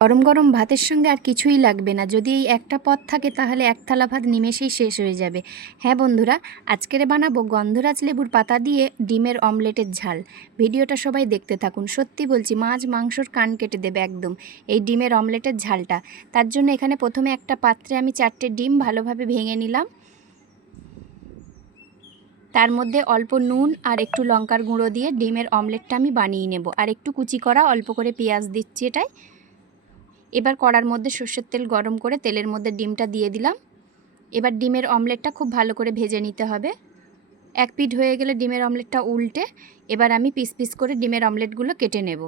গরম গরম ভাতের সঙ্গে আর কিছুই লাগবে না। যদি এই একটা পদ থাকে তাহলে এক থালা ভাত নিমেষেই শেষ হয়ে যাবে। হ্যাঁ বন্ধুরা, আজকের বানাবো গন্ধরাজ লেবুর পাতা দিয়ে ডিমের অমলেটের ঝাল। ভিডিওটা সবাই দেখতে থাকুন। সত্যি বলছি, মাছ মাংসর কান কেটে দেবে একদম এই ডিমের অমলেটের ঝালটা। তার জন্য এখানে প্রথমে একটা পাত্রে আমি 4টে ডিম ভালোভাবে ভেঙে নিলাম। তার মধ্যে অল্প নুন আর একটু লঙ্কার গুঁড়ো দিয়ে ডিমের অমলেটটা আমি বানিয়ে নেব। আর একটু কুচি করা অল্প করে পেঁয়াজ দিচ্ছি এটাই। এবার কড়ার মধ্যে সর্ষের তেল গরম করে তেলের মধ্যে ডিমটা দিয়ে দিলাম। এবার ডিমের অমলেটটা খুব ভালো করে ভেজে নিতে হবে। এক পিঠ হয়ে গেলে ডিমের অমলেটটা উল্টে এবার আমি পিস পিস করে ডিমের অমলেটগুলো কেটে নেব।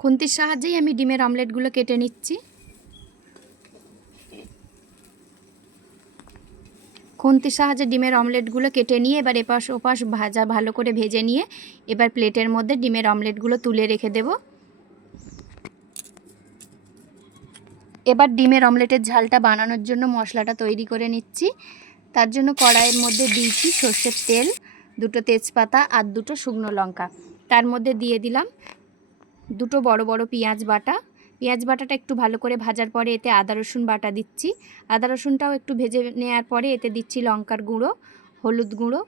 খুন্তির সাহায্যেই আমি ডিমের অমলেটগুলো কেটে নিচ্ছি। খুন্তির সাহায্যে ডিমের অমলেটগুলো কেটে নিয়ে এবার এপাশ ওপাশ ভালো করে ভেজে নিয়ে এবার প্লেটের মধ্যে ডিমের অমলেটগুলো তুলে রেখে দেব। এবার ডিমের অমলেটের ঝালটা বানানোর জন্য মশলাটা তৈরি করে নিচ্ছি। তার জন্য কড়াইয়ের মধ্যে দিয়েছি সর্ষের তেল, 2টো তেজপাতা আর 2টো শুকনো লঙ্কা। তার মধ্যে দিয়ে দিলাম 2টো বড় বড় পেঁয়াজ বাটা। পেঁয়াজ বাটাটা একটু ভালো করে ভাজার পরে এতে আদা রসুন বাটা দিচ্ছি। আদা রসুনটাও একটু ভেজে নেওয়ার পরে এতে দিচ্ছি লঙ্কার গুঁড়ো, হলুদ গুঁড়ো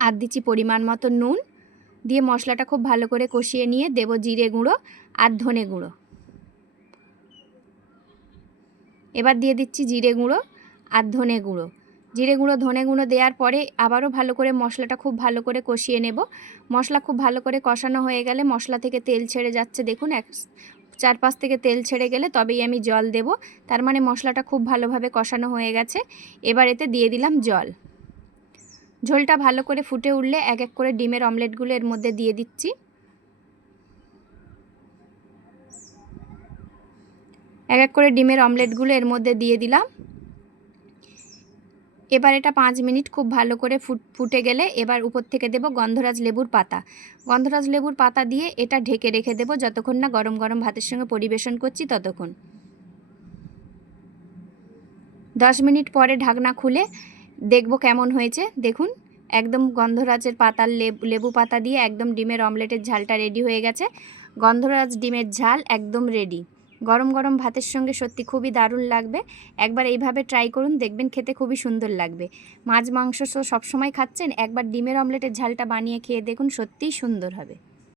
আর দিচ্ছি পরিমাণ মতো নুন। দিয়ে মশলাটা খুব ভালো করে কষিয়ে নিয়ে দেব জিরে গুঁড়ো আর ধনে গুঁড়ো। এবার দিয়ে দিচ্ছি জিরে গুঁড়ো আর ধনে গুঁড়ো। জিরে গুঁড়ো ধনে গুঁড়ো দেওয়ার পরে আবারও ভালো করে মশলাটা খুব ভালো করে কষিয়ে নেব। মশলা খুব ভালো করে কষানো হয়ে গেলে মশলা থেকে তেল ছেড়ে যাচ্ছে, দেখুন 4-5 থেকে তেল ছেড়ে গেলে তবেই আমি জল দেব। তার মানে মশলাটা খুব ভালোভাবে কষানো হয়ে গেছে। এবার এতে দিয়ে দিলাম জল। ঝোলটা ভালো করে ফুটে উঠলে এক এক করে ডিমের অমলেটগুলো এর মধ্যে দিয়ে দিচ্ছি। এক এক করে ডিমের অমলেটগুলো এর মধ্যে দিয়ে দিলাম। এবার এটা 5 মিনিট খুব ভালো করে ফুটে গেলে এবার উপর থেকে দেব গন্ধরাজ লেবুর পাতা। গন্ধরাজ লেবুর পাতা দিয়ে এটা ঢেকে রেখে দেব যতক্ষণ না গরম গরম ভাতের সঙ্গে পরিবেশন করছি ততক্ষণ। 10 মিনিট পরে ঢাকনা খুলে দেখব কেমন হয়েছে। দেখুন, একদম গন্ধরাজের পাতার লেবু পাতা দিয়ে একদম ডিমের অমলেটের ঝালটা রেডি হয়ে গেছে। গন্ধরাজ ডিমের ঝাল একদম রেডি। গরম গরম ভাতের সঙ্গে সত্যি খুবই দারুণ লাগবে। একবার এইভাবে ট্রাই করুন, দেখবেন খেতে খুবই সুন্দর লাগবে। মাছ মাংস সবসময় খাচ্ছেন, একবার ডিমের অমলেটের ঝালটা বানিয়ে খেয়ে দেখুন, সত্যিই সুন্দর হবে।